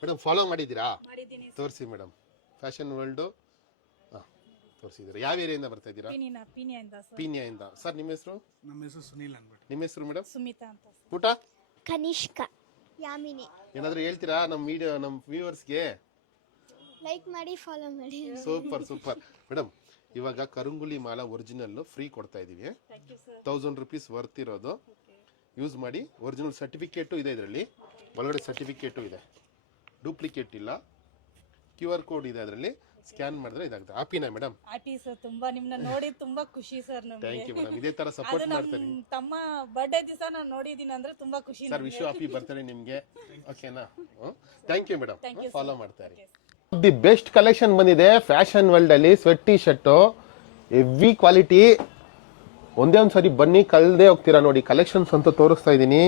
Madam follow ಮಾಡಿದ್ದೀರಾ? ಮಾಡಿದ್ದೀನಿ ತೋರಿಸಿ ಮೇಡಮ್. Fashion world ತೋರಿಸಿದ್ದೀರಾ. ಯಾವ ಏರಿಯಿಂದ ಬರ್ತಾ ಇದ್ದೀರಾ? ಪೀನಿಯಿಂದ ಸರ್. ಪೀನ್ಯಾಯಿಂದ. ಸರ್ ನಿಮ್ಮ ಹೆಸರು? ನಮ್ಮ ಹೆಸರು ಸುನೀಲ್ ಅಂದ್ಬಿಟ್ಟು. ನಿಮ್ಮ ಹೆಸರು ಮೇಡಮ್? ಸುಮಿತಾ ಅಂತ ಸರ್. ಊಟ ಕನಿಷ್ಕ ಯಾಮಿನಿ. ಏನಾದರೂ ಹೇಳ್ತೀರಾ ನಮ್ಮ ವಿಡಿಯೋ ನಮ್ಮ ವ್ಯೂವರ್ಸ್ಗೆ? ಲೈಕ್ ಮಾಡಿ ಫಾಲೋ ಮಾಡಿ. Super super madam. ಇವಾಗ ಕರುಂಗುಲಿ ಮಾಲ ಒರಿಜಿನಲ್ಲು ಫ್ರೀ ಕೊಡ್ತಾ ಇದ್ದೀವಿ. Thank you sir. 1000 rupees worth ಇರೋದು ಯೂಸ್ ಮಾಡಿ. ಒರಿಜಿನಲ್ ಸರ್ಟಿಫಿಕೇಟು ಇದೆ ಇದರಲ್ಲಿ, ಒಳಗಡೆ ಸರ್ಟಿಫಿಕೇಟು ಇದೆ, ಡೂಪ್ಲಿಕೇಟ್ ಇಲ್ಲ. QR ಕೋಡ್ ಇದೆ ಅದರಲ್ಲಿ, ಸ್ಕ್ಯಾನ್ ಮಾಡಿದ್ರೆ ಇದಾಗುತ್ತೆ. ಹ್ಯಾಪಿನಾ ಮೇಡಮ್? Happy sir. ತುಂಬಾ ನಿಮ್ನ ನೋಡಿ ತುಂಬಾ ಖುಷಿ ಸರ್ ನಮ್ಗೆ. Thank you madam. ಇದೇ ತರ ಅದು ಸಪೋರ್ಟ್ ನಮ್ಮ ಮಾಡ್ತಾರೆ. ತಮ್ಮ ಬರ್ಡೇ ದಿವಸ ನಾನು ನೋಡಿದೀನಿ ಅಂದ್ರೆ ತುಂಬಾ ಖುಷಿ ಸರ್ ವಿಶ್ ಹ್ಯಾಪಿ ಬರ್ತಾರೆ ನಿಮಗೆ. ಓಕೆನಾ? Thank you madam. Thank you, follow sir. ಮಾಡ್ತಾರೆ. Okay. ದಿ ಬೆಸ್ಟ್ ಕಲೆಕ್ಷನ್ ಬಂದಿದೆ ಫ್ಯಾಷನ್ ವರ್ಲ್ಡ್ ಅಲ್ಲಿ. Sweat T shirt heavy quality. ಒಂದೇ ಒಂದು ಸರಿ ಬನ್ನಿ, ಕಲ್ದೇ ಹೋಗ್ತೀರಾ. ನೋಡಿ ಕಲೆಕ್ಷನ್ಸ್ ಅಂತ ತೋರಿಸ್ತಾ ಇದ್ದೀನಿ.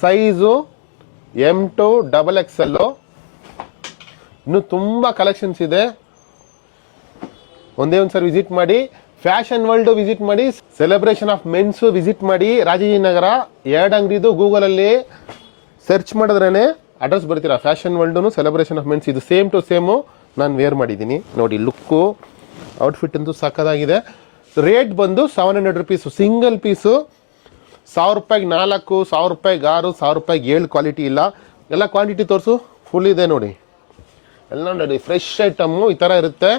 Size M2 XXL. ಇನ್ನು ತುಂಬಾ ಕಲೆಕ್ಷನ್ಸ್ ಇದೆ. ಒಂದೇ ಒಂದು ಸರಿ ವಿಸಿಟ್ ಮಾಡಿ. ಫ್ಯಾಷನ್ ವರ್ಲ್ಡ್ ವಿಸಿಟ್ ಮಾಡಿ, ಸೆಲೆಬ್ರೇಷನ್ ಆಫ್ ಮೆನ್ಸ್ ವಿಸಿಟ್ ಮಾಡಿ. ರಾಜಾಜಿನಗರ 2 ಅಂಗಡಿದು ಗೂಗಲ್ ಅಲ್ಲಿ ಸರ್ಚ್ ಮಾಡಿದ್ರೇನೆ ಅಡ್ರೆಸ್ ಬರ್ತೀರಾ. Fashion world celebration of men's ಇದು ಸೇಮ್ ಟು ಸೇಮು ನಾನು ವೇರ್ ಮಾಡಿದ್ದೀನಿ. ನೋಡಿ ಲುಕ್ಕು, ಔಟ್ಫಿಟ್ ಅಂತೂ ಸಕ್ಕದಾಗಿದೆ. ರೇಟ್ ಬಂದು 700 rupees ಸಿಂಗಲ್ ಪೀಸು. 1000 ರೂಪಾಯಿಗೆ 4, 1000 ರೂಪಾಯಿಗೆ 6, 1000 ರೂಪಾಯಿಗೆ 7 ಕ್ವಾಲಿಟಿ ಇಲ್ಲ. ಎಲ್ಲ ಕ್ವಾಂಟಿಟಿ ತೋರಿಸು. ಫುಲ್ ಇದೆ ನೋಡಿ, ಎಲ್ಲ ನೋಡಿ ಫ್ರೆಶ್ ಐಟಮ್ಮು ಈ ಥರ ಇರುತ್ತೆ.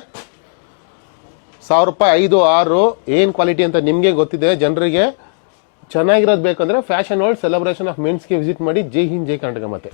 1000 ರೂಪಾಯಿ 5, 6 ಏನು ಕ್ವಾಲಿಟಿ ಅಂತ ನಿಮಗೆ ಗೊತ್ತಿದೆ. ಜನರಿಗೆ ಚೆನ್ನಾಗಿರೋದು ಬೇಕಂದ್ರೆ ಫ್ಯಾಷನ್ ವರ್ಲ್ಡ್ ಸೆಲೆಬ್ರೇಷನ್ ಆಫ್ ಮೆನ್ಸ್ಗೆ ವಿಸಿಟ್ ಮಾಡಿ. ಜೈ ಹಿಂದ್, ಜೈ ಕರ್ನಾಟಕ. ಮತ್ತೆ